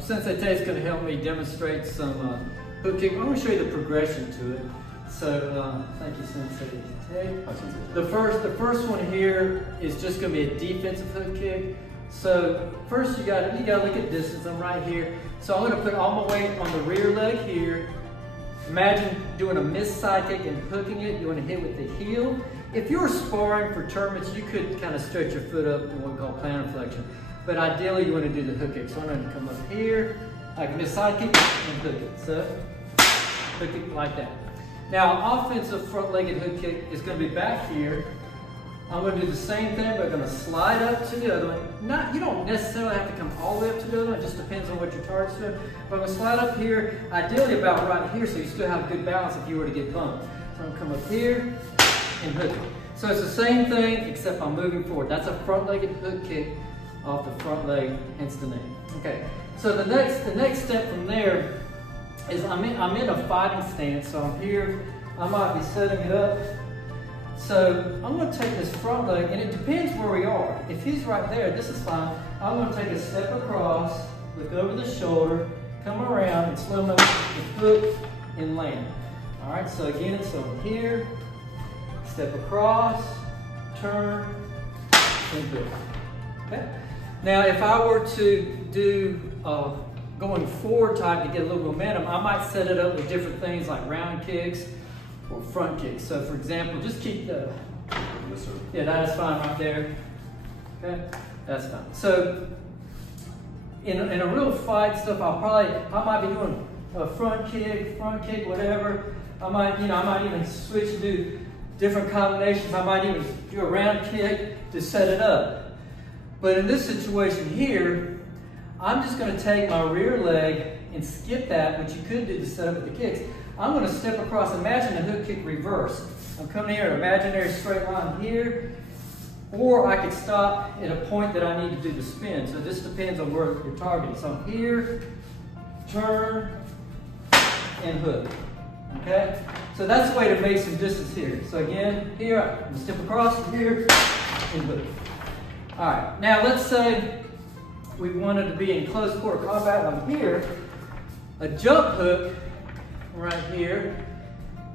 Sensei Tay's going to help me demonstrate some hook kick. I'm going to show you the progression to it. So thank you, Sensei Tay. The first one here is just going to be a defensive hook kick. So first you got to look at distance. I'm right here. So I'm going to put all my weight on the rear leg here. Imagine doing a missed side kick and hooking it. You want to hit with the heel. If you're sparring for tournaments, you could kind of stretch your foot up in what we call plantar flexion. But ideally, you want to do the hook kick. So I'm going to come up here, like miss side kick, and hook it. So hook it like that. Now, offensive front-legged hook kick is going to be back here. I'm going to do the same thing, but I'm going to slide up to the other one. You don't necessarily have to come all the way up to the other one. It just depends on what your target's doing. But I'm going to slide up here, ideally about right here, so you still have good balance if you were to get bumped. So I'm going to come up here and hook it. So it's the same thing, except I'm moving forward. That's a front-legged hook kick off the front leg, hence the name. Okay. So the next step from there is I'm in a fighting stance. So I'm here. I might be setting it up. So I'm going to take this front leg, and it depends where we are. If he's right there, this is fine. I'm going to take a step across, look over the shoulder, come around, and slow motion the hook and land. All right, so again, so I'm here, step across, turn, and hook. Okay. Now, if I were to do going forward type to get a little momentum, I might set it up with different things like round kicks or front kicks. So for example, just keep the, yeah, that is fine right there. Okay, that's fine. So in a real fight stuff, I might be doing a front kick, whatever. I might even switch and do different combinations. I might even do a round kick to set it up. But in this situation here, I'm just going to take my rear leg and skip that, which you could do to set up with the kicks. I'm going to step across. Imagine a hook kick reverse. I'm coming here, an imaginary straight line here, or I could stop at a point that I need to do the spin. So this depends on where you're targeting. So I'm here, turn, and hook. Okay? So that's the way to make some distance here. So again, here, I'm going to step across here, and hook. All right, now let's say we wanted to be in close quarter combat. I'm here, a jump hook right here.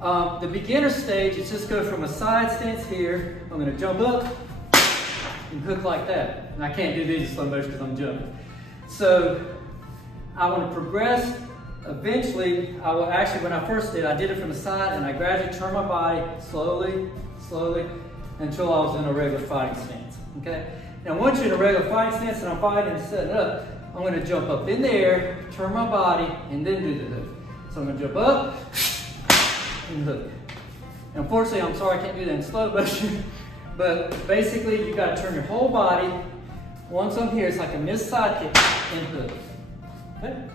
The beginner stage is just go from a side stance here. I'm going to jump up and hook like that. And I can't do these in slow motion because I'm jumping. So I want to progress. Eventually, I will actually, when I first did, I did it from the side and I gradually turn my body slowly, until I was in a regular fighting stance. Okay? Now, once you're in a regular fighting stance and I'm fighting and setting up, I'm going to jump up in the air, turn my body, and then do the hook. So I'm going to jump up and hook. And unfortunately, I'm sorry I can't do that in slow motion, but basically you got to turn your whole body. Once I'm here, it's like a missed side kick and hook. Okay?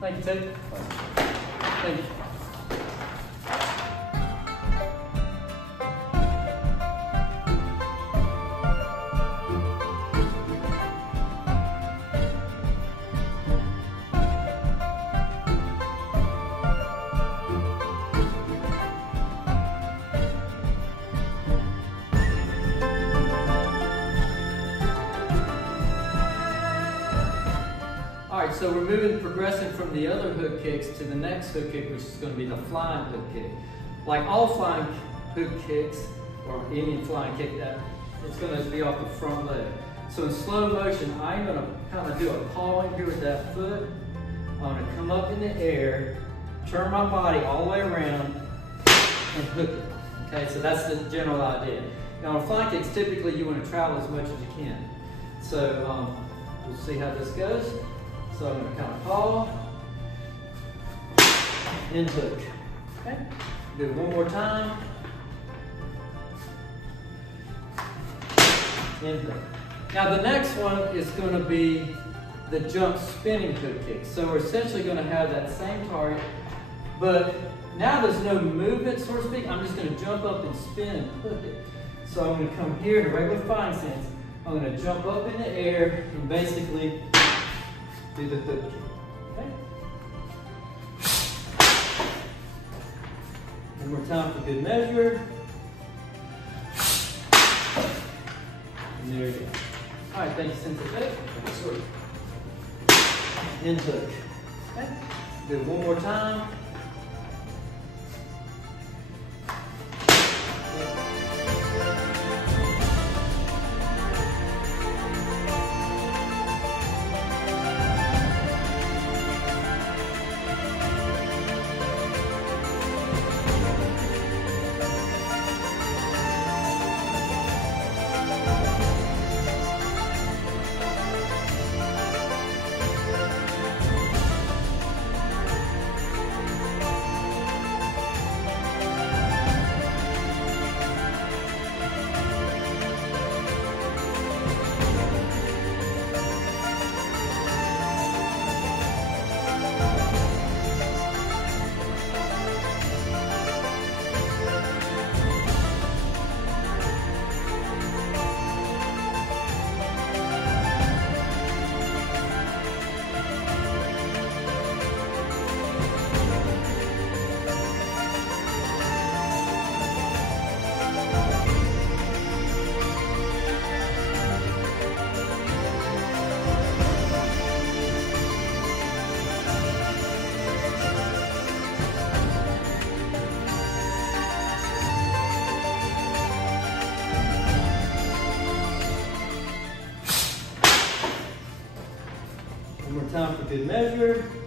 Thank you, Ted. Thank you. Alright, so we're progressing from the other hook kicks to the next hook kick, which is going to be the flying hook kick. Like all flying hook kicks, or any flying kick, that it's going to be off the front leg. So in slow motion, I'm going to kind of do a pawing here with that foot. I'm going to come up in the air, turn my body all the way around, and hook it. Okay, so that's the general idea. Now on flying kicks, typically you want to travel as much as you can. So we'll see how this goes. So I'm going to kind of paw and hook. Okay? Do it one more time. And hook. Now the next one is going to be the jump spinning hook kick. So we're essentially going to have that same target, but now there's no movement, so to speak. I'm just going to jump up and spin and hook it. So I'm going to come here in a regular fighting stance. I'm going to jump up in the air and basically do the hook kick. Okay? One more time for good measure. And there you go. All right, thank you, Sensei. and hook. Okay. Do it one more time. One more time for good measure.